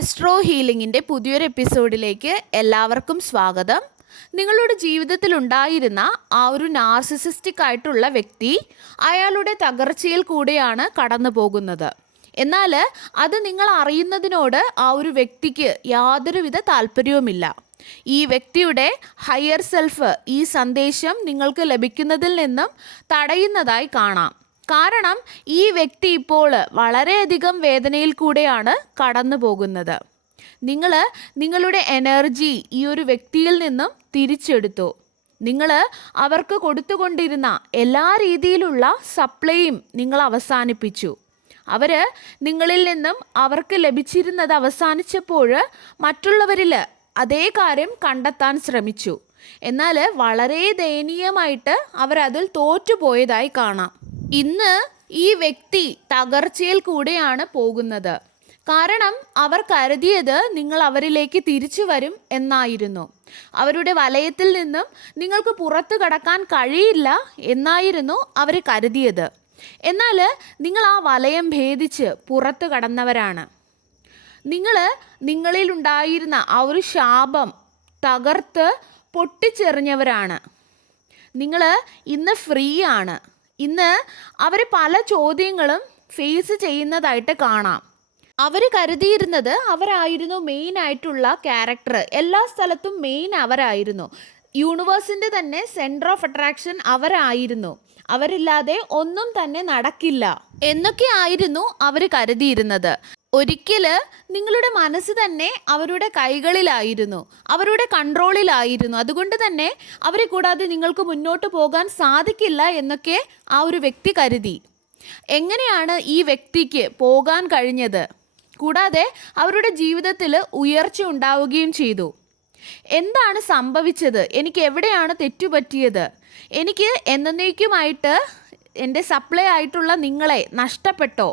Astro ഹീലിംഗിന്റെ പുതിയൊരു എപ്പിസോഡിലേക്ക് എല്ലാവർക്കും സ്വാഗതം. നിങ്ങളുടെ ജീവിതത്തിൽ ഉണ്ടായിരുന്ന ആ ഒരു നാർസിസിസ്റ്റിക് ആയിട്ടുള്ള വ്യക്തി അയാളുടെ തകർച്ചയിൽ കൂടെയാണ് കടന്നു പോകുന്നത്. എന്നാൽ അത് നിങ്ങൾ അറിയുന്നതിനോട് ആ ഒരു വ്യക്തിക്ക് യാതൊരുവിധ താല്പര്യവുമില്ല. ഈ വ്യക്തിയുടെ ഹയർ സെൽഫ് ഈ സന്ദേശം നിങ്ങൾക്ക് ലഭിക്കുന്നതിൽ നിന്നും തടയുന്നതായി കാണാം. കാരണം ഈ വ്യക്തി ഇപ്പോൾ വളരെയധികം വേദനയിൽ കൂടെയാണ് കടന്നു പോകുന്നത്. നിങ്ങൾ നിങ്ങളുടെ എനർജി ഈ ഒരു വ്യക്തിയിൽ നിന്നും തിരിച്ചെടുത്തു. നിങ്ങൾ അവർക്ക് കൊടുത്തുകൊണ്ടിരുന്ന എല്ലാ രീതിയിലുള്ള സപ്ലൈയും നിങ്ങൾ അവസാനിപ്പിച്ചു. അവർ നിങ്ങളിൽ നിന്നും അവർക്ക് ലഭിച്ചിരുന്നത് അവസാനിച്ചപ്പോൾ മറ്റുള്ളവരിൽ അതേ കാര്യം കണ്ടെത്താൻ ശ്രമിച്ചു. എന്നാൽ വളരെ ദയനീയമായിട്ട് അവരതിൽ തോറ്റുപോയതായി കാണാം. ഇന്ന് ഈ വ്യക്തി തകർച്ചയിൽ കൂടെയാണ് പോകുന്നത്. കാരണം അവർ കരുതിയത് നിങ്ങൾ അവരിലേക്ക് തിരിച്ചു വരും എന്നായിരുന്നു. അവരുടെ വലയത്തിൽ നിന്നും നിങ്ങൾക്ക് പുറത്തു കടക്കാൻ കഴിയില്ല എന്നായിരുന്നു അവർ കരുതിയത്. എന്നാൽ നിങ്ങൾ ആ വലയം ഭേദിച്ച് പുറത്തു കടന്നവരാണ്. നിങ്ങൾ നിങ്ങളിലുണ്ടായിരുന്ന ആ ഒരു ശാപം തകർത്ത് പൊട്ടിച്ചെറിഞ്ഞവരാണ്. നിങ്ങൾ ഇന്ന് ഫ്രീ ആണ് ഇന്ന് അവർ പല ചോദ്യങ്ങളും ഫേസ് ചെയ്യുന്നതായിട്ട് കാണാം. അവർ കരുതിയിരുന്നത് അവരായിരുന്നു മെയിൻ ആയിട്ടുള്ള ക്യാരക്ടർ എല്ലാ സ്ഥലത്തും മെയിൻ അവരായിരുന്നു. യൂണിവേഴ്സിന്റെ തന്നെ സെന്റർ ഓഫ് അട്രാക്ഷൻ അവരായിരുന്നു. അവരില്ലാതെ ഒന്നും തന്നെ നടക്കില്ല. എന്നൊക്കെ ആയിരുന്നു അവർ കരുതിയിരുന്നത്. ഒരിക്കൽ നിങ്ങളുടെ മനസ്സ് തന്നെ അവരുടെ കൈകളിലായിരുന്നു അവരുടെ കൺട്രോളിലായിരുന്നു. അതുകൊണ്ട് തന്നെ അവരെ കൂടാതെ നിങ്ങൾക്ക് മുന്നോട്ട് പോകാൻ സാധിക്കില്ല എന്നൊക്കെ ആ ഒരു വ്യക്തി കരുതി. എങ്ങനെയാണ് ഈ വ്യക്തിക്ക് പോകാൻ കഴിഞ്ഞത്? കൂടാതെ അവരുടെ ജീവിതത്തിൽ ഉയർച്ച ഉണ്ടാവുകയും ചെയ്തു. എന്താണ് സംഭവിച്ചത്? എനിക്ക് എവിടെയാണ് തെറ്റുപറ്റിയത്? എനിക്ക് എന്നേക്കുമായിട്ട് എന്റെ സപ്ലൈ ആയിട്ടുള്ള നിങ്ങളെ നഷ്ടപ്പെട്ടോ?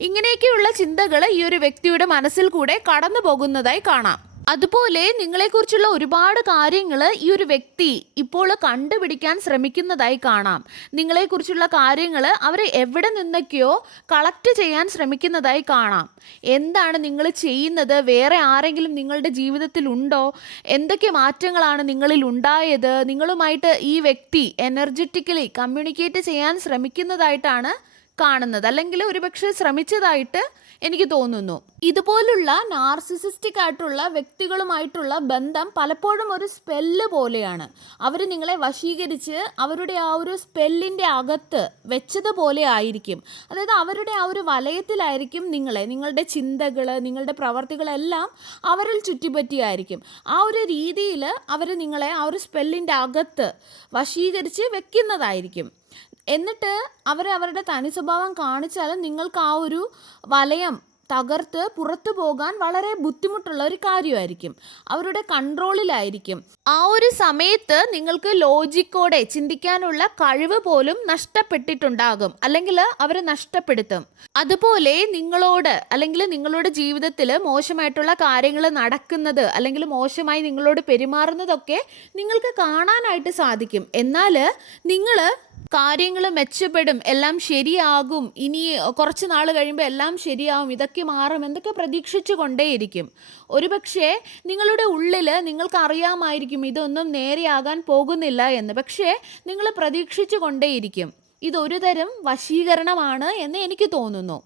ഇങ്ങനെയൊക്കെയുള്ള ചിന്തകൾ ഈ ഒരു വ്യക്തിയുടെ മനസ്സിൽ കൂടെ കടന്നു പോകുന്നതായി കാണാം. അതുപോലെ നിങ്ങളെക്കുറിച്ചുള്ള ഒരുപാട് കാര്യങ്ങൾ ഈ ഒരു വ്യക്തി ഇപ്പോൾ കണ്ടുപിടിക്കാൻ ശ്രമിക്കുന്നതായി കാണാം. നിങ്ങളെക്കുറിച്ചുള്ള കാര്യങ്ങൾ അവർ എവിടെ നിന്നൊക്കെയോ കളക്ട് ചെയ്യാൻ ശ്രമിക്കുന്നതായി കാണാം. എന്താണ് നിങ്ങൾ ചെയ്യുന്നത്? വേറെ ആരെങ്കിലും നിങ്ങളുടെ ജീവിതത്തിൽ ഉണ്ടോ? എന്തൊക്കെ മാറ്റങ്ങളാണ് നിങ്ങളിൽ ഉണ്ടായത്? നിങ്ങളുമായിട്ട് ഈ വ്യക്തി എനർജറ്റിക്കലി കമ്മ്യൂണിക്കേറ്റ് ചെയ്യാൻ ശ്രമിക്കുന്നതായിട്ടാണ് കാണുന്നത്. അല്ലെങ്കിൽ ഒരുപക്ഷെ ശ്രമിച്ചതായിട്ട് എനിക്ക് തോന്നുന്നു. ഇതുപോലുള്ള നാർസിസിസ്റ്റിക് ആയിട്ടുള്ള വ്യക്തികളുമായിട്ടുള്ള ബന്ധം പലപ്പോഴും ഒരു സ്പെല്ല് പോലെയാണ്. അവർ നിങ്ങളെ വശീകരിച്ച് അവരുടെ ആ ഒരു സ്പെല്ലിന്റെ അകത്ത് വെച്ചതുപോലെ ആയിരിക്കും. അതായത് അവരുടെ ആ ഒരു വലയത്തിലായിരിക്കും നിങ്ങളെ നിങ്ങളുടെ ചിന്തകൾ നിങ്ങളുടെ പ്രവർത്തികളെല്ലാം അവരിൽ ചുറ്റിപ്പറ്റിയായിരിക്കും. ആ ഒരു രീതിയിൽ അവർ നിങ്ങളെ ആ ഒരു സ്പെല്ലിന്റെ അകത്ത് വശീകരിച്ച് വെക്കുന്നതായിരിക്കും. എന്നിട്ട് അവർ അവരുടെ തനി സ്വഭാവം കാണിച്ചാലും നിങ്ങൾക്ക് ആ ഒരു വലയം തകർത്ത് പുറത്തു പോകാൻ വളരെ ബുദ്ധിമുട്ടുള്ള ഒരു കാര്യമായിരിക്കും. അവരുടെ കൺട്രോളിലായിരിക്കും. ആ ഒരു സമയത്ത് നിങ്ങൾക്ക് ലോജിക്കോടെ ചിന്തിക്കാനുള്ള കഴിവ് പോലും നഷ്ടപ്പെട്ടിട്ടുണ്ടാകും. അല്ലെങ്കിൽ അവർ നഷ്ടപ്പെടുത്തും. അതുപോലെ നിങ്ങളോട് അല്ലെങ്കിൽ നിങ്ങളുടെ ജീവിതത്തിൽ മോശമായിട്ടുള്ള കാര്യങ്ങൾ നടക്കുന്നത് അല്ലെങ്കിൽ മോശമായി നിങ്ങളോട് പെരുമാറുന്നതൊക്കെ നിങ്ങൾക്ക് കാണാനായിട്ട് സാധിക്കും. എന്നാൽ നിങ്ങൾ കാര്യങ്ങൾ മെച്ചപ്പെടും എല്ലാം ശരിയാകും ഇനി കുറച്ച് നാൾ കഴിയുമ്പോൾ എല്ലാം ശരിയാവും ഇതൊക്കെ മാറും എന്തൊക്കെ പ്രതീക്ഷിച്ചു കൊണ്ടേയിരിക്കും. ഒരുപക്ഷെ നിങ്ങളുടെ ഉള്ളിൽ നിങ്ങൾക്ക് അറിയാമായിരിക്കും ഇതൊന്നും നേരെയാകാൻ പോകുന്നില്ല എന്ന്. പക്ഷേ നിങ്ങൾ പ്രതീക്ഷിച്ചു കൊണ്ടേയിരിക്കും. ഇതൊരു തരം വശീകരണമാണ് എന്ന് എനിക്ക് തോന്നുന്നു.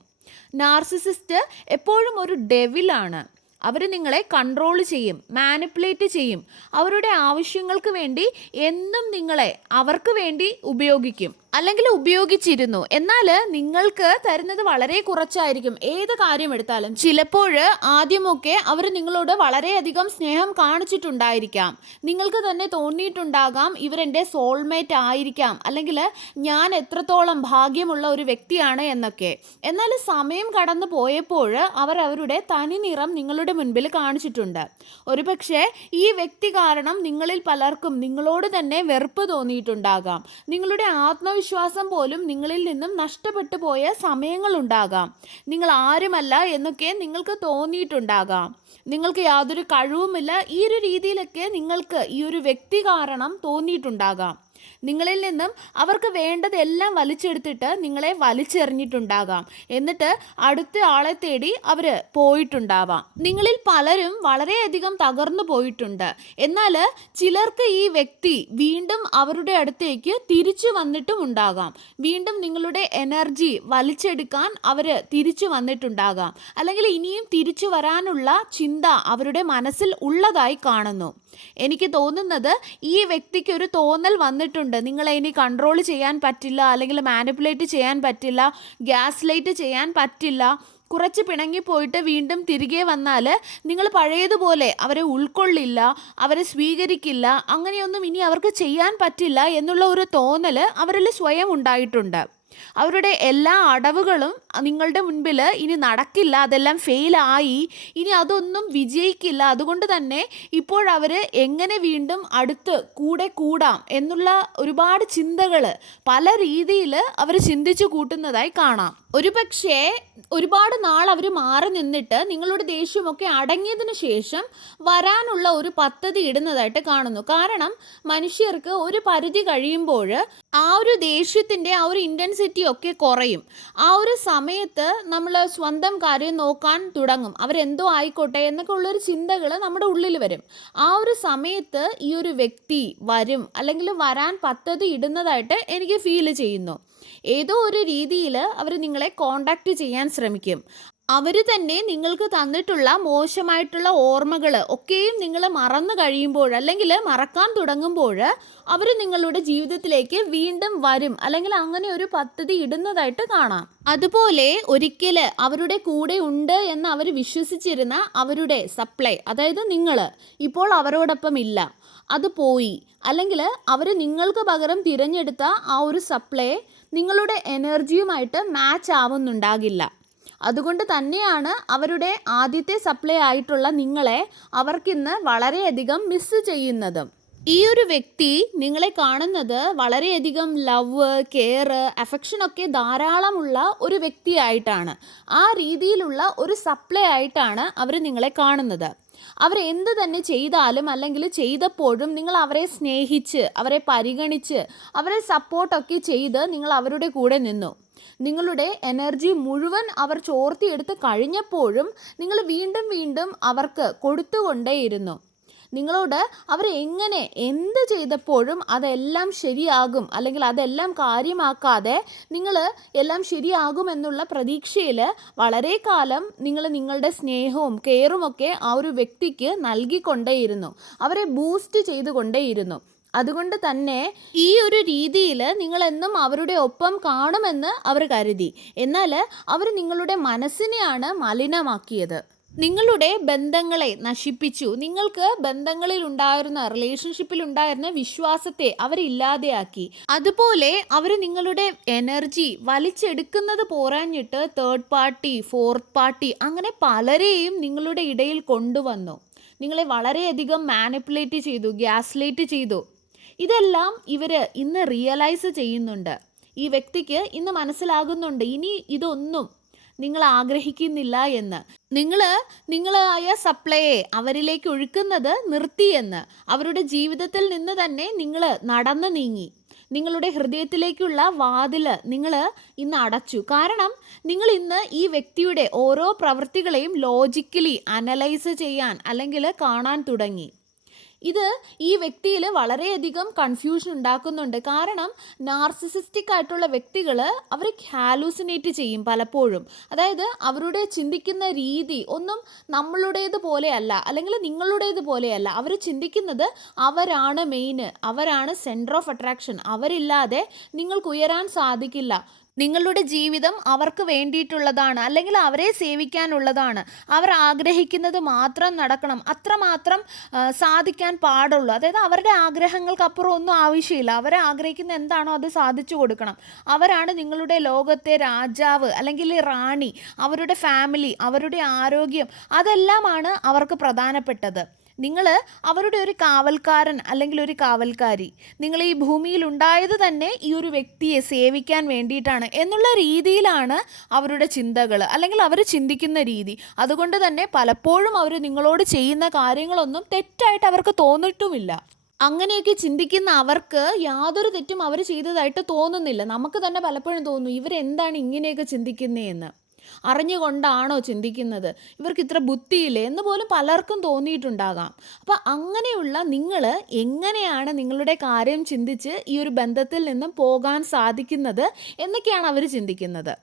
നാർസിസിസ്റ്റ് എപ്പോഴും ഒരു ഡെവിലാണ്. അവർ നിങ്ങളെ കൺട്രോൾ ചെയ്യും മാനിപ്പുലേറ്റ് ചെയ്യും. അവരുടെ ആവശ്യങ്ങൾക്ക് വേണ്ടി എന്നും നിങ്ങളെ അവർക്ക് വേണ്ടി ഉപയോഗിക്കും. അല്ലെങ്കിൽ ഉപയോഗിച്ചിരുന്നു. എന്നാൽ നിങ്ങൾക്ക് തരുന്നത് വളരെ കുറച്ചായിരിക്കും. ഏത് കാര്യം എടുത്താലും. ചിലപ്പോൾ ആദ്യമൊക്കെ അവർ നിങ്ങളോട് വളരെയധികം സ്നേഹം കാണിച്ചിട്ടുണ്ടായിരിക്കാം. നിങ്ങൾക്ക് തന്നെ തോന്നിയിട്ടുണ്ടാകാം ഇവരെന്റെ സോൾമേറ്റ് ആയിരിക്കാം. അല്ലെങ്കിൽ ഞാൻ എത്രത്തോളം ഭാഗ്യമുള്ള ഒരു വ്യക്തിയാണ് എന്നൊക്കെ. എന്നാൽ സമയം കടന്നു പോയപ്പോൾ അവർ അവരുടെ തനി നിറം നിങ്ങളുടെ മുൻപിൽ കാണിച്ചിട്ടുണ്ട്. ഒരുപക്ഷെ ഈ വ്യക്തി കാരണം നിങ്ങളിൽ പലർക്കും നിങ്ങളോട് തന്നെ വെറുപ്പ് തോന്നിയിട്ടുണ്ടാകാം. നിങ്ങളുടെ ആത്മവിശ്വാസം ആത്മവിശ്വാസം പോലും നിങ്ങളിൽ നിന്നും നഷ്ടപ്പെട്ടു പോയ സമയങ്ങളുണ്ടാകാം. നിങ്ങൾ ആരുമല്ല എന്നൊക്കെ നിങ്ങൾക്ക് തോന്നിയിട്ടുണ്ടാകാം. നിങ്ങൾക്ക് യാതൊരു കഴിവുമില്ല. ഈ ഒരു രീതിയിലൊക്കെ നിങ്ങൾക്ക് ഈ ഒരു വ്യക്തി കാരണം തോന്നിയിട്ടുണ്ടാകാം. നിങ്ങളിൽ നിന്നും അവർക്ക് വേണ്ടതെല്ലാം വലിച്ചെടുത്തിട്ട് നിങ്ങളെ വലിച്ചെറിഞ്ഞിട്ടുണ്ടാകാം. എന്നിട്ട് അടുത്ത ആളെ തേടി അവർ പോയിട്ടുണ്ടാവാം. നിങ്ങളിൽ പലരും വളരെയധികം തകർന്നു പോയിട്ടുണ്ട്. എന്നാൽ ചിലർക്ക് ഈ വ്യക്തി വീണ്ടും അവരുടെ അടുത്തേക്ക് തിരിച്ചു വന്നിട്ടും ഉണ്ടാകാം. വീണ്ടും നിങ്ങളുടെ എനർജി വലിച്ചെടുക്കാൻ അവർ തിരിച്ചു വന്നിട്ടുണ്ടാകാം. അല്ലെങ്കിൽ ഇനിയും തിരിച്ചു വരാനുള്ള ചിന്ത അവരുടെ മനസ്സിൽ ഉള്ളതായി കാണുന്നു. എനിക്ക് തോന്നുന്നത് ഈ വ്യക്തിക്ക് ഒരു തോന്നൽ വന്നിട്ടുണ്ട്. നിങ്ങളെ ഇനി കൺട്രോൾ ചെയ്യാൻ പറ്റില്ല അല്ലെങ്കിൽ മാനിപ്പുലേറ്റ് ചെയ്യാൻ പറ്റില്ല ഗ്യാസ് ലൈറ്റ് ചെയ്യാൻ പറ്റില്ല. കുറച്ച് പിണങ്ങിപ്പോയിട്ട് വീണ്ടും തിരികെ വന്നാൽ നിങ്ങൾ പഴയതുപോലെ അവരെ ഉൾക്കൊള്ളില്ല അവരെ സ്വീകരിക്കില്ല അങ്ങനെയൊന്നും ഇനി അവർക്ക് ചെയ്യാൻ പറ്റില്ല എന്നുള്ള ഒരു തോന്നൽ അവരിൽ സ്വയം ഉണ്ടായിട്ടുണ്ട്. അവരുടെ എല്ലാ അടവുകളും നിങ്ങളുടെ മുൻപിൽ ഇനി നടക്കില്ല അതെല്ലാം ഫെയിലായി ഇനി അതൊന്നും വിജയിക്കില്ല. അതുകൊണ്ട് തന്നെ ഇപ്പോഴവർ എങ്ങനെ വീണ്ടും അടുത്ത് കൂടെ കൂടാം എന്നുള്ള ഒരുപാട് ചിന്തകൾ പല രീതിയിൽ അവർ ചിന്തിച്ചു കൂട്ടുന്നതായി കാണാം. ഒരു പക്ഷേ ഒരുപാട് നാൾ അവർ മാറി നിന്നിട്ട് നിങ്ങളുടെ ദേഷ്യമൊക്കെ അടങ്ങിയതിനു ശേഷം വരാനുള്ള ഒരു പദ്ധതി ഇടുന്നതായിട്ട് കാണുന്നു. കാരണം മനുഷ്യർക്ക് ഒരു പരിധി കഴിയുമ്പോൾ ആ ഒരു ദേഷ്യത്തിന്റെ ആ ഒരു ഇന്റൻസിറ്റി ഒക്കെ കുറയും. ആ ഒരു സമയത്ത് നമ്മൾ സ്വന്തം കാര്യം നോക്കാൻ തുടങ്ങും. അവരെന്തോ ആയിക്കോട്ടെ എന്നൊക്കെ ഉള്ളൊരു ചിന്തകൾ നമ്മുടെ ഉള്ളിൽ വരും. ആ ഒരു സമയത്ത് ഈ ഒരു വ്യക്തി വരും. അല്ലെങ്കിൽ വരാൻ പദ്ധതി ഇടുന്നതായിട്ട് എനിക്ക് ഫീൽ ചെയ്യുന്നു. ഏതോ ഒരു രീതിയിൽ അവർ നിങ്ങളെ കോണ്ടാക്ട് ചെയ്യാൻ ശ്രമിക്കും. അവർ തന്നെ നിങ്ങൾക്ക് തന്നിട്ടുള്ള മോശമായിട്ടുള്ള ഓർമ്മകൾ ഒക്കെയും നിങ്ങൾ മറന്നു കഴിയുമ്പോൾ അല്ലെങ്കിൽ മറക്കാൻ തുടങ്ങുമ്പോൾ അവർ നിങ്ങളുടെ ജീവിതത്തിലേക്ക് വീണ്ടും വരും. അല്ലെങ്കിൽ അങ്ങനെ ഒരു പദ്ധതി ഇടുന്നതായിട്ട് കാണാം. അതുപോലെ ഒരിക്കൽ അവരുടെ കൂടെ ഉണ്ട് എന്ന് അവർ വിശ്വസിച്ചിരുന്ന അവരുടെ സപ്ലൈ അതായത് നിങ്ങൾ ഇപ്പോൾ അവരോടൊപ്പം ഇല്ല. അത് പോയി. അല്ലെങ്കിൽ അവർ നിങ്ങൾക്ക് പകരം തിരഞ്ഞെടുത്ത ആ ഒരു സപ്ലൈ നിങ്ങളുടെ എനർജിയുമായിട്ട് മാച്ച് ആവുന്നുണ്ടാകില്ല. അതുകൊണ്ട് തന്നെയാണ് അവരുടെ ആദ്യത്തെ സപ്ലൈ ആയിട്ടുള്ള നിങ്ങളെ അവർക്കിന്ന് വളരെയധികം മിസ്സ് ചെയ്യുന്നതും. ഈ ഒരു വ്യക്തി നിങ്ങളെ കാണുന്നത് വളരെയധികം ലവ് കെയർ അഫെക്ഷനൊക്കെ ധാരാളമുള്ള ഒരു വ്യക്തിയായിട്ടാണ്. ആ രീതിയിലുള്ള ഒരു സപ്ലൈ ആയിട്ടാണ് അവർ നിങ്ങളെ കാണുന്നത്. അവർ എന്ത് തന്നെ ചെയ്താലും അല്ലെങ്കിൽ ചെയ്തപ്പോഴും നിങ്ങൾ അവരെ സ്നേഹിച്ച് അവരെ പരിഗണിച്ച് അവരെ സപ്പോർട്ടൊക്കെ ചെയ്ത് നിങ്ങൾ അവരുടെ കൂടെ നിന്നു. നിങ്ങളുടെ എനർജി മുഴുവൻ അവർ ചോർത്തിയെടുത്ത് കഴിഞ്ഞപ്പോഴും നിങ്ങൾ വീണ്ടും വീണ്ടും അവർക്ക് കൊടുത്തുകൊണ്ടേയിരുന്നു. നിങ്ങളോട് അവർ എങ്ങനെ എന്ത് ചെയ്തപ്പോഴും അതെല്ലാം ശരിയാകും അല്ലെങ്കിൽ അതെല്ലാം കാര്യമാക്കാതെ നിങ്ങൾ എല്ലാം ശരിയാകുമെന്നുള്ള പ്രതീക്ഷയിൽ വളരെ കാലം നിങ്ങൾ നിങ്ങളുടെ സ്നേഹവും കെയറും ഒക്കെ ആ ഒരു വ്യക്തിക്ക് നൽകിക്കൊണ്ടേയിരുന്നു. അവരെ ബൂസ്റ്റ് ചെയ്തുകൊണ്ടേയിരുന്നു. അതുകൊണ്ട് തന്നെ ഈ ഒരു രീതിയിൽ നിങ്ങളെന്നും അവരുടെ ഒപ്പം കാണുമെന്ന് അവർ കരുതി. എന്നാൽ അവർ നിങ്ങളുടെ മനസ്സിനെയാണ് മലിനമാക്കിയത്. നിങ്ങളുടെ ബന്ധങ്ങളെ നശിപ്പിച്ചു. നിങ്ങൾക്ക് ബന്ധങ്ങളിൽ ഉണ്ടായിരുന്ന റിലേഷൻഷിപ്പിൽ ഉണ്ടായിരുന്ന വിശ്വാസത്തെ അവരില്ലാതെയാക്കി അതുപോലെ അവർ നിങ്ങളുടെ എനർജി വലിച്ചെടുക്കുന്നത് പോരാഞ്ഞിട്ട് തേർഡ് പാർട്ടി ഫോർത്ത് പാർട്ടി അങ്ങനെ പലരെയും നിങ്ങളുടെ ഇടയിൽ കൊണ്ടുവന്നു. നിങ്ങളെ വളരെയധികം മാനിപ്പുലേറ്റ് ചെയ്തു ഗ്യാസ് ലൈറ്റ് ചെയ്തു. ഇതെല്ലാം ഇവർ ഇന്ന് റിയലൈസ് ചെയ്യുന്നുണ്ട്. ഈ വ്യക്തിക്ക് ഇന്ന് മനസ്സിലാകുന്നുണ്ട്. ഇനി ഇതൊന്നും നിങ്ങൾ ആഗ്രഹിക്കുന്നില്ല എന്ന്. നിങ്ങൾ നിങ്ങളായ സപ്ലൈയെ അവരിലേക്ക് ഒഴുക്കുന്നത് നിർത്തിയെന്ന് അവരുടെ ജീവിതത്തിൽ നിന്ന് തന്നെ നിങ്ങൾ നടന്നു നീങ്ങി. നിങ്ങളുടെ ഹൃദയത്തിലേക്കുള്ള വാതിൽ നിങ്ങൾ ഇന്ന് അടച്ചു. കാരണം നിങ്ങൾ ഇന്ന് ഈ വ്യക്തിയുടെ ഓരോ പ്രവൃത്തികളെയും ലോജിക്കലി അനലൈസ് ചെയ്യാൻ അല്ലെങ്കിൽ കാണാൻ തുടങ്ങി. ഇത് ഈ വ്യക്തിയിൽ വളരെയധികം കൺഫ്യൂഷൻ ഉണ്ടാക്കുന്നുണ്ട്. കാരണം നാർസിസിസ്റ്റിക് ആയിട്ടുള്ള വ്യക്തികൾ അവർ ഹാലൂസിനേറ്റ് ചെയ്യും പലപ്പോഴും. അതായത് അവരുടെ ചിന്തിക്കുന്ന രീതി ഒന്നും നമ്മളുടേത് പോലെയല്ല അല്ലെങ്കിൽ നിങ്ങളുടേത് പോലെയല്ല. അവർ ചിന്തിക്കുന്നത് അവരാണ് മെയിന് അവരാണ് സെന്റർ ഓഫ് അട്രാക്ഷൻ അവരില്ലാതെ നിങ്ങൾക്ക് ഉയരാൻ സാധിക്കില്ല. നിങ്ങളുടെ ജീവിതം അവർക്ക് വേണ്ടിയിട്ടുള്ളതാണ് അല്ലെങ്കിൽ അവരെ സേവിക്കാനുള്ളതാണ്. അവർ ആഗ്രഹിക്കുന്നത് മാത്രം നടക്കണം. അത്രമാത്രം സാധിക്കാൻ പാടുള്ളൂ. അതായത് അവരുടെ ആഗ്രഹങ്ങൾക്കപ്പുറം ഒന്നും ആവശ്യമില്ല. അവരെ ആഗ്രഹിക്കുന്ന എന്താണോ അത് സാധിച്ചു കൊടുക്കണം. അവരാണ് നിങ്ങളുടെ ലോകത്തെ രാജാവ് അല്ലെങ്കിൽ റാണി അവരുടെ ഫാമിലി അവരുടെ ആരോഗ്യം അതെല്ലാമാണ് അവർക്ക് പ്രധാനപ്പെട്ടത്. നിങ്ങൾ അവരുടെ ഒരു കാവൽക്കാരൻ അല്ലെങ്കിൽ ഒരു കാവൽക്കാരി. നിങ്ങൾ ഈ ഭൂമിയിൽ ഉണ്ടായത് തന്നെ ഈ ഒരു വ്യക്തിയെ സേവിക്കാൻ വേണ്ടിയിട്ടാണ് എന്നുള്ള രീതിയിലാണ് അവരുടെ ചിന്തകൾ അല്ലെങ്കിൽ അവർ ചിന്തിക്കുന്ന രീതി. അതുകൊണ്ട് തന്നെ പലപ്പോഴും അവർ നിങ്ങളോട് ചെയ്യുന്ന കാര്യങ്ങളൊന്നും തെറ്റായിട്ട് അവർക്ക് തോന്നിട്ടുമില്ല. അങ്ങനെയൊക്കെ ചിന്തിക്കുന്ന അവർക്ക് യാതൊരു തെറ്റും അവർ ചെയ്തതായിട്ട് തോന്നുന്നില്ല. നമുക്ക് തന്നെ പലപ്പോഴും തോന്നുന്നു ഇവരെന്താണ് ഇങ്ങനെയൊക്കെ ചിന്തിക്കുന്നതെന്ന് അറിഞ്ഞുകൊണ്ടാണോ ചിന്തിക്കുന്നത്? ഇവർക്ക് ഇത്ര ബുദ്ധിയില്ലേ? എന്ന് പോലും പലർക്കും തോന്നിയിട്ടുണ്ടാകാം. അപ്പോൾ അങ്ങനെയുള്ള നിങ്ങൾ എങ്ങനെയാണ് നിങ്ങളുടെ കാര്യം ചിന്തിച്ച് ഈ ഒരു ബന്ധത്തിൽ നിന്നും പോകാൻ സാധിക്കുന്നത് എന്നൊക്കെയാണ് അവർ ചിന്തിക്കുന്നത്.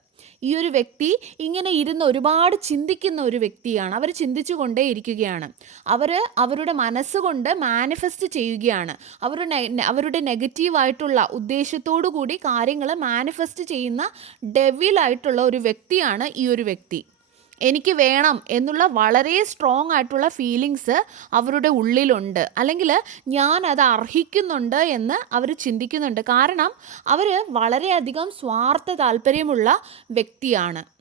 ഈ ഒരു വ്യക്തി ഇങ്ങനെ ഇരുന്ന് ഒരുപാട് ചിന്തിക്കുന്ന ഒരു വ്യക്തിയാണ്. അവർ ചിന്തിച്ചു കൊണ്ടേ ഇരിക്കുകയാണ്. അവർ അവരുടെ മനസ്സുകൊണ്ട് മാനിഫെസ്റ്റ് ചെയ്യുകയാണ്. അവരുടെ അവരുടെ നെഗറ്റീവായിട്ടുള്ള ഉദ്ദേശത്തോടു കൂടി കാര്യങ്ങൾ മാനിഫെസ്റ്റ് ചെയ്യുന്ന ഡെവിലായിട്ടുള്ള ഒരു വ്യക്തിയാണ് ഈ ഒരു വ്യക്തി. എനിക്ക് വേണം എന്നുള്ള വളരെ സ്ട്രോങ് ആയിട്ടുള്ള ഫീലിങ്സ് അവരുടെ ഉള്ളിലുണ്ട്. അല്ലെങ്കിൽ ഞാൻ അത് അർഹിക്കുന്നുണ്ട് എന്ന് അവർ ചിന്തിക്കുന്നുണ്ട്. കാരണം അവർ വളരെയധികം സ്വാർത്ഥ താല്പര്യമുള്ള വ്യക്തിയാണ്.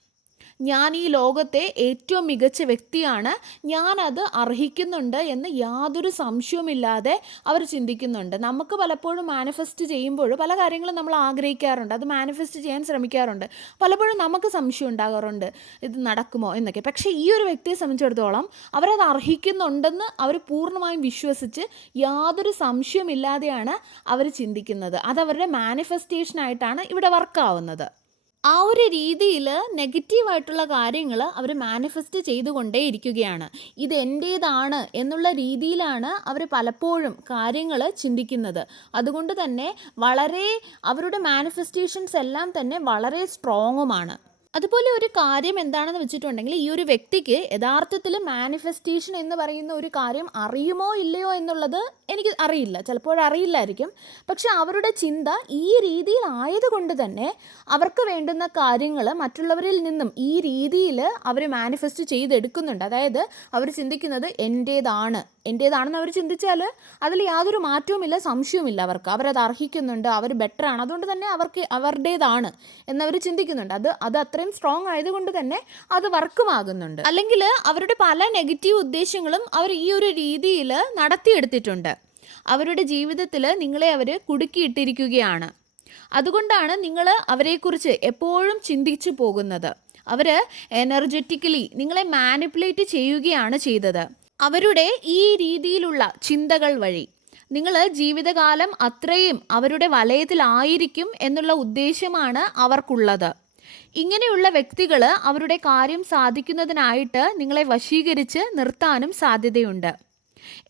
ഞാൻ ഈ ലോകത്തെ ഏറ്റവും മികച്ച വ്യക്തിയാണ്. ഞാനത് അർഹിക്കുന്നുണ്ട് എന്ന് യാതൊരു സംശയവുമില്ലാതെ അവർ ചിന്തിക്കുന്നുണ്ട്. നമുക്ക് പലപ്പോഴും മാനിഫെസ്റ്റ് ചെയ്യുമ്പോൾ പല കാര്യങ്ങളും നമ്മൾ ആഗ്രഹിക്കാറുണ്ട്. അത് മാനിഫെസ്റ്റ് ചെയ്യാൻ ശ്രമിക്കാറുണ്ട്. പലപ്പോഴും നമുക്ക് സംശയം ഉണ്ടാകാറുണ്ട്. ഇത് നടക്കുമോ എന്നൊക്കെ. പക്ഷേ ഈ ഒരു വ്യക്തിയെ സംബന്ധിച്ചിടത്തോളം അവരത് അർഹിക്കുന്നുണ്ടെന്ന് അവർ പൂർണമായും വിശ്വസിച്ച് യാതൊരു സംശയമില്ലാതെയാണ് അവർ ചിന്തിക്കുന്നത്. അതവരുടെ മാനിഫെസ്റ്റേഷനായിട്ടാണ് ഇവിടെ വർക്കാവുന്നത് ആ ഒരു രീതിയിൽ നെഗറ്റീവായിട്ടുള്ള കാര്യങ്ങൾ അവർ മാനിഫെസ്റ്റ് ചെയ്തുകൊണ്ടേ ഇരിക്കുകയാണ് ഇത് എന്റേതാണ് എന്നുള്ള രീതിയിലാണ് അവർ പലപ്പോഴും കാര്യങ്ങൾ ചിന്തിക്കുന്നത്. അതുകൊണ്ട് തന്നെ വളരെ അവരുടെ മാനിഫെസ്റ്റേഷൻസ് എല്ലാം തന്നെ വളരെ സ്ട്രോങ്ങുമാണ് അതുപോലെ ഒരു കാര്യം എന്താണെന്ന് വെച്ചിട്ടുണ്ടെങ്കിൽ ഈ ഒരു വ്യക്തിക്ക് യഥാർത്ഥത്തിൽ മാനിഫെസ്റ്റേഷൻ എന്ന് പറയുന്ന ഒരു കാര്യം അറിയുമോ ഇല്ലയോ എന്നുള്ളത് എനിക്ക് അറിയില്ല. ചിലപ്പോൾ അറിയില്ലായിരിക്കും. പക്ഷെ അവരുടെ ചിന്ത ഈ രീതിയിൽ ആയതുകൊണ്ട് തന്നെ അവർക്ക് വേണ്ടുന്ന കാര്യങ്ങൾ മറ്റുള്ളവരിൽ നിന്നും ഈ രീതിയിൽ അവർ മാനിഫെസ്റ്റ് ചെയ്തെടുക്കുന്നുണ്ട്. അതായത് അവർ ചിന്തിക്കുന്നത് എന്റേതാണ് എന്റേതാണെന്ന് അവർ ചിന്തിച്ചാൽ അതിൽ യാതൊരു മാറ്റവുമില്ല സംശയവുമില്ല അവർക്ക്. അവരത് അർഹിക്കുന്നുണ്ട് അവർ ആണ്. അതുകൊണ്ട് തന്നെ അവർക്ക് അവരുടേതാണ് എന്നവർ ചിന്തിക്കുന്നുണ്ട്. അത് അത് അത്രയും സ്ട്രോങ് ആയതുകൊണ്ട് തന്നെ അത് വർക്കുമാകുന്നുണ്ട്. അല്ലെങ്കിൽ അവരുടെ പല നെഗറ്റീവ് ഉദ്ദേശങ്ങളും അവർ ഈ ഒരു രീതിയിൽ നടത്തിയെടുത്തിട്ടുണ്ട്. അവരുടെ ജീവിതത്തിൽ നിങ്ങളെ അവർ കുടുക്കിയിട്ടിരിക്കുകയാണ്. അതുകൊണ്ടാണ് നിങ്ങൾ അവരെക്കുറിച്ച് എപ്പോഴും ചിന്തിച്ചു പോകുന്നത്. അവർ എനർജറ്റിക്കലി നിങ്ങളെ മാനിപ്പുലേറ്റ് ചെയ്യുകയാണ് ചെയ്തത്. അവരുടെ ഈ രീതിയിലുള്ള ചിന്തകൾ വഴി. നിങ്ങൾ ജീവിതകാലം അത്രയും അവരുടെ വലയത്തിലായിരിക്കും എന്നുള്ള ഉദ്ദേശമാണ് അവർക്കുള്ളത്. ഇങ്ങനെയുള്ള വ്യക്തികൾ അവരുടെ കാര്യം സാധിക്കുന്നതിനായിട്ട് നിങ്ങളെ വശീകരിച്ച് നിർത്താനും സാധ്യതയുണ്ട്.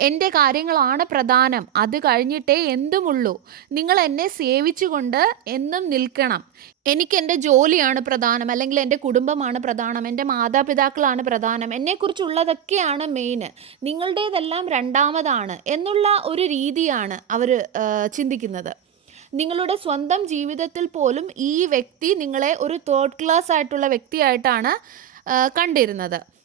എന്റെ കാര്യങ്ങളാണ് പ്രധാനം. അത് കഴിഞ്ഞിട്ടേ എന്തുമുള്ളൂ. നിങ്ങൾ എന്നെ സേവിച്ചുകൊണ്ട് എന്നും നിൽക്കണം. എനിക്ക് എന്റെ ജോലിയാണ് പ്രധാനം. അല്ലെങ്കിൽ എന്റെ കുടുംബമാണ് പ്രധാനം. എന്റെ മാതാപിതാക്കളാണ് പ്രധാനം. എന്നെക്കുറിച്ചുള്ളതൊക്കെയാണ് മെയിൻ നിങ്ങളുടേതെല്ലാം രണ്ടാമതാണ് എന്നുള്ള ഒരു രീതിയാണ് അവർ ചിന്തിക്കുന്നത്. നിങ്ങളുടെ സ്വന്തം ജീവിതത്തിൽ പോലും ഈ വ്യക്തി നിങ്ങളെ ഒരു തേർഡ് ക്ലാസ് ആയിട്ടുള്ള വ്യക്തിയായിട്ടാണ് കണ്ടിരുന്നത്.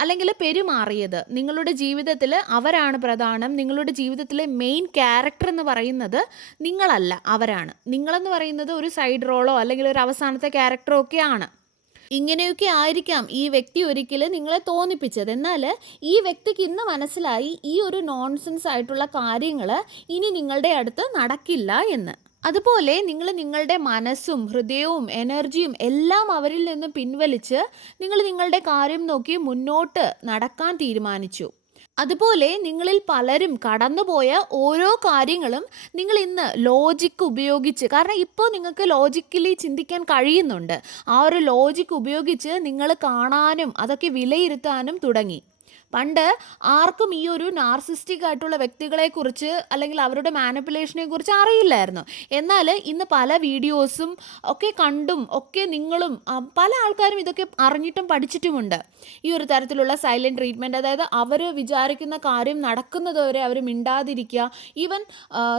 അല്ലെങ്കിൽ പെരുമാറിയത്. നിങ്ങളുടെ ജീവിതത്തിൽ അവരാണ് പ്രധാനം. നിങ്ങളുടെ ജീവിതത്തിലെ മെയിൻ ക്യാരക്ടർ എന്ന് പറയുന്നത് നിങ്ങളല്ല അവരാണ്. നിങ്ങളെന്ന് പറയുന്നത് ഒരു സൈഡ് റോളോ അല്ലെങ്കിൽ ഒരു അവസാനത്തെ ക്യാരക്ടറോ ഒക്കെയാണ് ഇങ്ങനെയൊക്കെ ആയിരിക്കാം ഈ വ്യക്തി ഒരിക്കലും നിങ്ങളെ തോന്നിപ്പിച്ചത്. എന്നാൽ ഈ വ്യക്തിക്ക് ഇന്ന് മനസ്സിലായി ഈ ഒരു നോൺസെൻസ് ആയിട്ടുള്ള കാര്യങ്ങൾ ഇനി നിങ്ങളുടെ അടുത്ത് നടക്കില്ല എന്ന്. അതുപോലെ നിങ്ങൾ നിങ്ങളുടെ മനസ്സും ഹൃദയവും എനർജിയും എല്ലാം അവരിൽ നിന്ന് പിൻവലിച്ച് നിങ്ങൾ നിങ്ങളുടെ കാര്യം നോക്കി മുന്നോട്ട് നടക്കാൻ തീരുമാനിച്ചു. അതുപോലെ നിങ്ങളിൽ പലരും കടന്നുപോയ ഓരോ കാര്യങ്ങളും നിങ്ങൾ ഇന്ന് ലോജിക്ക് ഉപയോഗിച്ച് കാരണം ഇപ്പോൾ നിങ്ങൾക്ക് ലോജിക്കലി ചിന്തിക്കാൻ കഴിയുന്നുണ്ട്. ആ ഒരു ലോജിക്ക് ഉപയോഗിച്ച് നിങ്ങൾ കാണാനും അതൊക്കെ വിലയിരുത്താനും തുടങ്ങി. പണ്ട് ആർക്കും ഈ ഒരു നാർസിസ്റ്റിക് ആയിട്ടുള്ള വ്യക്തികളെക്കുറിച്ച് അല്ലെങ്കിൽ അവരുടെ മാനിപ്പുലേഷനെ കുറിച്ച് അറിയില്ലായിരുന്നു. എന്നാൽ ഇന്ന് പല വീഡിയോസും ഒക്കെ കണ്ടും ഒക്കെ നിങ്ങളും പല ആൾക്കാരും ഇതൊക്കെ അറിഞ്ഞിട്ടും പഠിച്ചിട്ടുമുണ്ട്. ഈ ഒരു തരത്തിലുള്ള സൈലന്റ് ട്രീറ്റ്മെന്റ് അതായത് അവർ വിചാരിക്കുന്ന കാര്യം നടക്കുന്നത് വരെ അവർ മിണ്ടാതിരിക്കുക ഈവൻ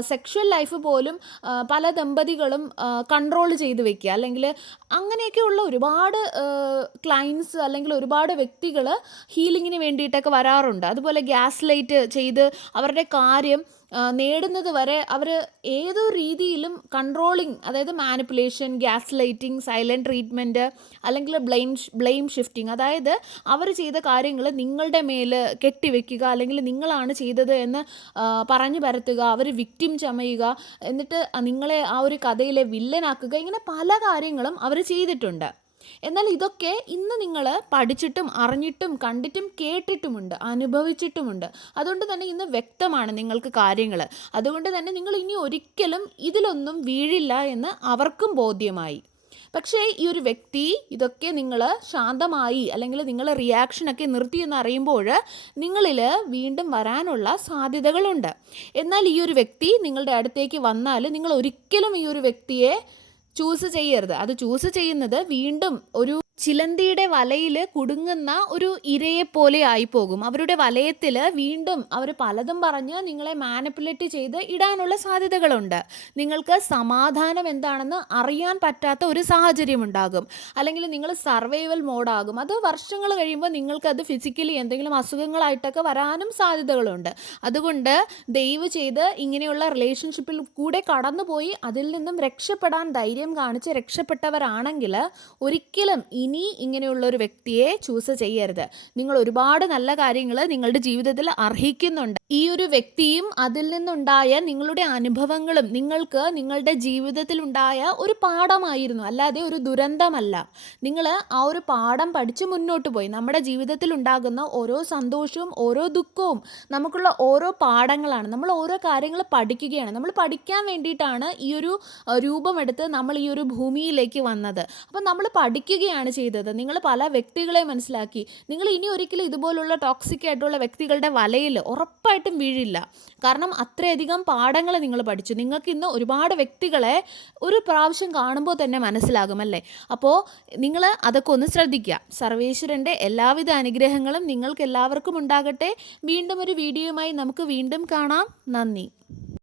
സെക്ഷൽ ലൈഫ് പോലും പല ദമ്പതികളും കൺട്രോൾ ചെയ്ത് വെക്കുക അല്ലെങ്കിൽ അങ്ങനെയൊക്കെയുള്ള ഒരുപാട് ക്ലയൻസ് അല്ലെങ്കിൽ ഒരുപാട് വ്യക്തികൾ ഹീലിങ്ങിന് വേണ്ടിയിട്ടൊക്കെ വരാറുണ്ട്. അതുപോലെ ഗ്യാസ് ലൈറ്റ് ചെയ്ത് അവരുടെ കാര്യം നേടുന്നത് വരെ അവർ ഏതോ രീതിയിലും കൺട്രോളിങ് അതായത് manipulation gas lighting silent treatment അല്ലെങ്കിൽ ബ്ലെയിം ബ്ലെയിം ഷിഫ്റ്റിംഗ് അതായത് അവർ ചെയ്ത കാര്യങ്ങൾ നിങ്ങളുടെ മേൽ കെട്ടിവെക്കുക അല്ലെങ്കിൽ നിങ്ങളാണ് ചെയ്തത് എന്ന് പറഞ്ഞു പരത്തുക അവർ വിക്റ്റിം ചമയുക എന്നിട്ട് നിങ്ങളെ ആ ഒരു കഥയിലെ വില്ലനാക്കുക ഇങ്ങനെ പല കാര്യങ്ങളും അവർ ചെയ്തിട്ടുണ്ട്. എന്നാൽ ഇതൊക്കെ ഇന്ന് നിങ്ങൾ പഠിച്ചിട്ടും അറിഞ്ഞിട്ടും കണ്ടിട്ടും കേട്ടിട്ടുമുണ്ട് അനുഭവിച്ചിട്ടുമുണ്ട്. അതുകൊണ്ട് തന്നെ ഇന്ന് വ്യക്തമാണ് നിങ്ങൾക്ക് കാര്യങ്ങൾ. അതുകൊണ്ട് തന്നെ നിങ്ങൾ ഇനി ഒരിക്കലും ഇതിലൊന്നും വീഴില്ല എന്ന് അവർക്കും ബോധ്യമായി. പക്ഷേ ഈ ഒരു വ്യക്തി ഇതൊക്കെ നിങ്ങൾ ശാന്തമായി അല്ലെങ്കിൽ നിങ്ങൾ റിയാക്ഷനൊക്കെ നിർത്തി എന്ന് അറിയുമ്പോൾ നിങ്ങളിൽ വീണ്ടും വരാനുള്ള സാധ്യതകളുണ്ട്. എന്നാൽ ഈ ഒരു വ്യക്തി നിങ്ങളുടെ അടുത്തേക്ക് വന്നാൽ നിങ്ങൾ ഒരിക്കലും ഈ ഒരു വ്യക്തിയെ ചൂസ് ചെയ്യരുത്. അത് ചൂസ് ചെയ്യുന്നത് വീണ്ടും ഒരു ചിലന്തിയുടെ വലയിൽ കുടുങ്ങുന്ന ഒരു ഇരയെ പോലെ ആയി പോകും അവരുടെ വലയത്തിൽ വീണ്ടും അവർ പലതും പറഞ്ഞ് നിങ്ങളെ മാനിപ്പുലേറ്റ് ചെയ്ത് ഇടാനുള്ള സാധ്യതകളുണ്ട്. നിങ്ങൾക്ക് സമാധാനം എന്താണെന്ന് അറിയാൻ പറ്റാത്ത ഒരു സാഹചര്യം ഉണ്ടാകും. അല്ലെങ്കിൽ നിങ്ങൾ സർവൈവൽ മോഡാകും. അത് വർഷങ്ങൾ കഴിയുമ്പോൾ നിങ്ങൾക്ക് അത് ഫിസിക്കലി എന്തെങ്കിലും അസുഖങ്ങളായിട്ടൊക്കെ വരാനും സാധ്യതകളുണ്ട്. അതുകൊണ്ട് ദയവ് ചെയ്ത് ഇങ്ങനെയുള്ള റിലേഷൻഷിപ്പിൽ കൂടെ കടന്നുപോയി അതിൽ നിന്നും രക്ഷപ്പെടാൻ ധൈര്യം കാണിച്ച് രക്ഷപ്പെട്ടവരാണെങ്കിൽ ഒരിക്കലും ഇനി ഇങ്ങനെയുള്ള ഒരു വ്യക്തിയെ ചൂസ് ചെയ്യരുത്. നിങ്ങൾ ഒരുപാട് നല്ല കാര്യങ്ങൾ നിങ്ങളുടെ ജീവിതത്തിൽ അർഹിക്കുന്നുണ്ട്. ഈ ഒരു വ്യക്തിയും അതിൽ നിന്നുണ്ടായ നിങ്ങളുടെ അനുഭവങ്ങളും നിങ്ങൾക്ക് നിങ്ങളുടെ ജീവിതത്തിൽ ഉണ്ടായ ഒരു പാഠമായിരുന്നു. അല്ലാതെ ഒരു ദുരന്തമല്ല. നിങ്ങൾ ആ ഒരു പാഠം പഠിച്ച് മുന്നോട്ട് പോയി. നമ്മുടെ ജീവിതത്തിൽ ഉണ്ടാകുന്ന ഓരോ സന്തോഷവും ഓരോ ദുഃഖവും നമുക്കുള്ള ഓരോ പാഠങ്ങളാണ്. നമ്മൾ ഓരോ കാര്യങ്ങൾ പഠിക്കുകയാണ്. നമ്മൾ പഠിക്കാൻ വേണ്ടിയിട്ടാണ് ഈ ഒരു രൂപമെടുത്ത് നമ്മൾ ഈ ഒരു ഭൂമിയിലേക്ക് വന്നത്. അപ്പം നമ്മൾ പഠിക്കുകയാണ് ചെയ്തത്. നിങ്ങൾ പല വ്യക്തികളെ മനസ്സിലാക്കി. നിങ്ങൾ ഇനി ഒരിക്കലും ഇതുപോലുള്ള ടോക്സിക് ആയിട്ടുള്ള വ്യക്തികളുടെ വലയിൽ ഉറപ്പായിട്ടും വീഴില്ല. കാരണം അത്രയധികം പാഠങ്ങൾ നിങ്ങൾ പഠിച്ചു. നിങ്ങൾക്ക് ഇന്ന് ഒരുപാട് വ്യക്തികളെ ഒരു പ്രാവശ്യം കാണുമ്പോൾ തന്നെ മനസ്സിലാകും അല്ലേ? അപ്പോൾ നിങ്ങൾ അതൊക്കെ ഒന്ന് ശ്രദ്ധിക്കുക. സർവേശ്വരന്റെ എല്ലാവിധ അനുഗ്രഹങ്ങളും നിങ്ങൾക്ക് എല്ലാവർക്കും ഉണ്ടാകട്ടെ. വീണ്ടും ഒരു വീഡിയോയുമായി നമുക്ക് വീണ്ടും കാണാം. നന്ദി.